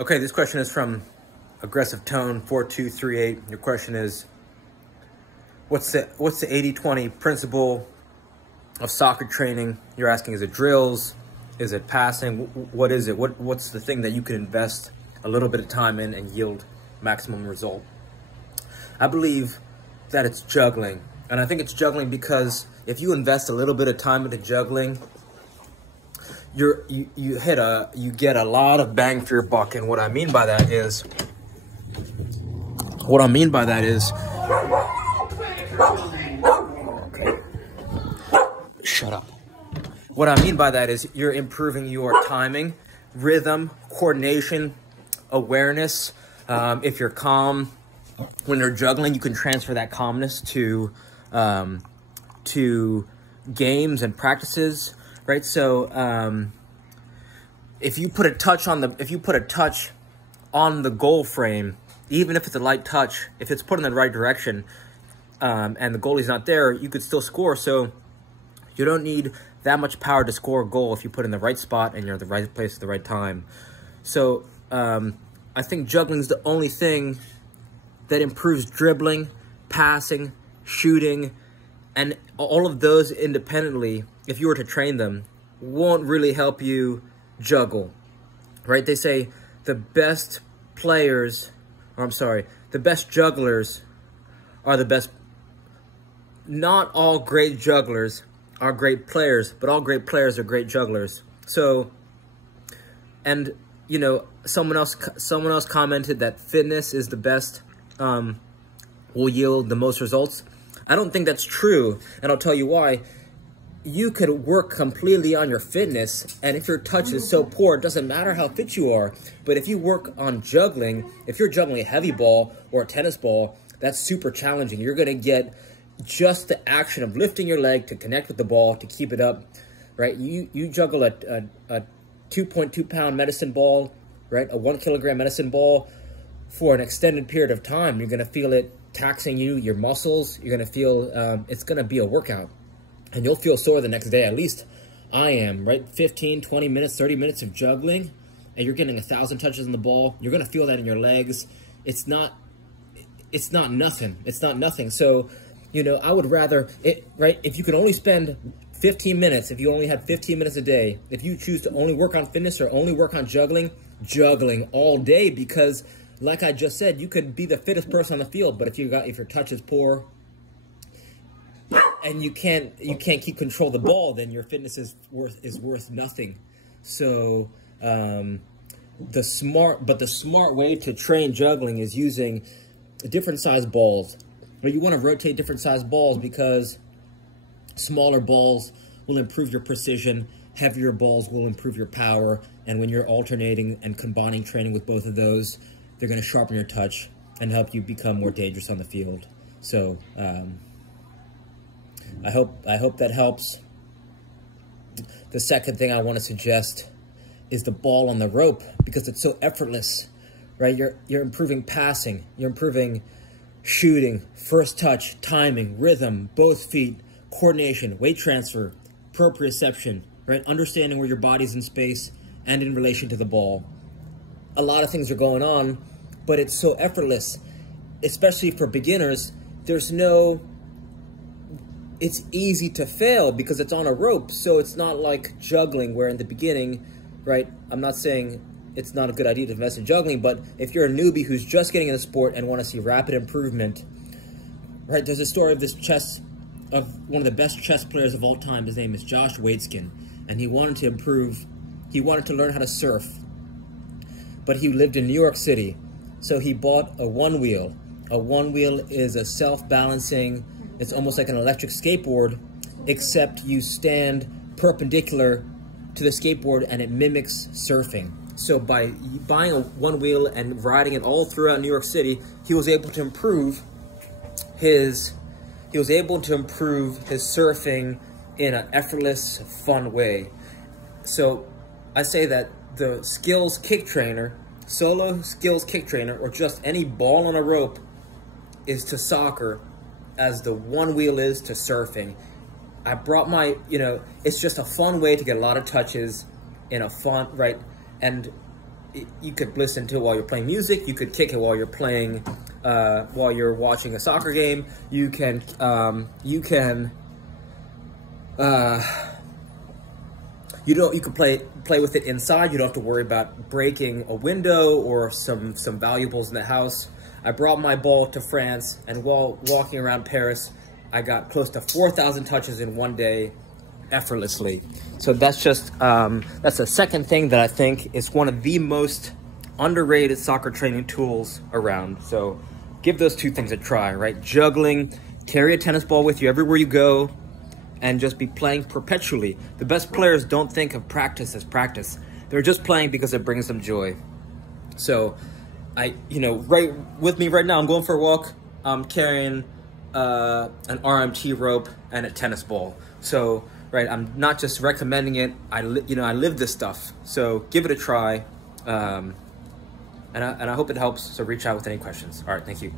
Okay, this question is from Aggressive Tone 4238. Your question is, what's the 80-20 principle of soccer training? You're asking, is it drills? Is it passing? What is it? What's the thing that you can invest a little bit of time in and yield maximum result? I believe that it's juggling. And I think it's juggling because if you invest a little bit of time into juggling, you get a lot of bang for your buck. And what I mean by that is okay. Shut up. What I mean by that is you're improving your timing, rhythm, coordination, awareness. If you're calm when you're juggling, you can transfer that calmness to games and practices, right? So if you put a touch on the goal frame, even if it's a light touch, if it's put in the right direction, and the goalie's not there, you could still score. So you don't need that much power to score a goal if you put in the right spot and you're at the right place at the right time. So I think juggling is the only thing that improves dribbling, passing, shooting, and all of those independently, if you were to train them, won't really help you juggle, right? They say the best players, the best jugglers are the best. Not all great jugglers are great players, but all great players are great jugglers. So, and you know, someone else commented that fitness is the best, will yield the most results. I don't think that's true, and I'll tell you why. You could work completely on your fitness, and if your touch is so poor, it doesn't matter how fit you are. But if you work on juggling, if you're juggling a heavy ball or a tennis ball, that's super challenging. You're going to get just the action of lifting your leg to connect with the ball, to keep it up, right? You juggle a 2.2 pound medicine ball, right? A 1 kilogram medicine ball for an extended period of time. You're going to feel it taxing your muscles. You're going to feel, it's going to be a workout. And you'll feel sore the next day. At least I am, right? 15, 20 minutes, 30 minutes of juggling, and you're getting 1,000 touches on the ball. You're going to feel that in your legs. It's not nothing. It's not nothing. So, you know, I would rather, right? If you could only spend 15 minutes, if you only had 15 minutes a day, if you choose to only work on fitness or only work on juggling all day, because like I just said, you could be the fittest person on the field, but if your touch is poor, and you can't keep control of the ball, then your fitness is worth nothing. So the smart way to train juggling is using different size balls. But you want to rotate different size balls because smaller balls will improve your precision, heavier balls will improve your power, and when you're alternating and combining training with both of those, they're going to sharpen your touch and help you become more dangerous on the field. So I hope that helps. The second thing I want to suggest is the ball on the rope, because it's so effortless, right? You're improving passing, you're improving shooting, first touch, timing, rhythm, both feet, coordination, weight transfer, proprioception, right? Understanding where your body's in space and in relation to the ball. A lot of things are going on, but it's so effortless, especially for beginners. It's easy to fail because it's on a rope. So it's not like juggling where in the beginning, right? I'm not saying it's not a good idea to invest in juggling, but if you're a newbie who's just getting in the sport and want to see rapid improvement, right? There's a story of one of the best chess players of all time. His name is Josh Waitzkin, and he wanted to improve. He wanted to learn how to surf, but he lived in New York City. So he bought a one wheel. A one wheel is a self-balancing, it's almost like an electric skateboard, except you stand perpendicular to the skateboard and it mimics surfing. So by buying a one wheel and riding it all throughout New York City, he was able to improve his surfing in an effortless, fun way. So I say that the skills kick trainer, solo skills kick trainer, or just any ball on a rope is to soccer as the one wheel is to surfing. I brought my, it's just a fun way to get a lot of touches in a fun, right? And you could listen to it while you're playing music. You could kick it while you're playing, while you're watching a soccer game. You can play with it inside. You don't have to worry about breaking a window or some valuables in the house. I brought my ball to France, and while walking around Paris, I got close to 4,000 touches in one day, effortlessly. So that's just that's the second thing that I think is one of the most underrated soccer training tools around. So give those two things a try, right? Juggling, carry a tennis ball with you everywhere you go, and just be playing perpetually. The best players don't think of practice as practice. They're just playing because it brings them joy. So right with me right now, I'm going for a walk. I'm carrying an RMT rope and a tennis ball. So, right, I'm not just recommending it. I live this stuff. So give it a try, and I hope it helps. So reach out with any questions. All right, thank you.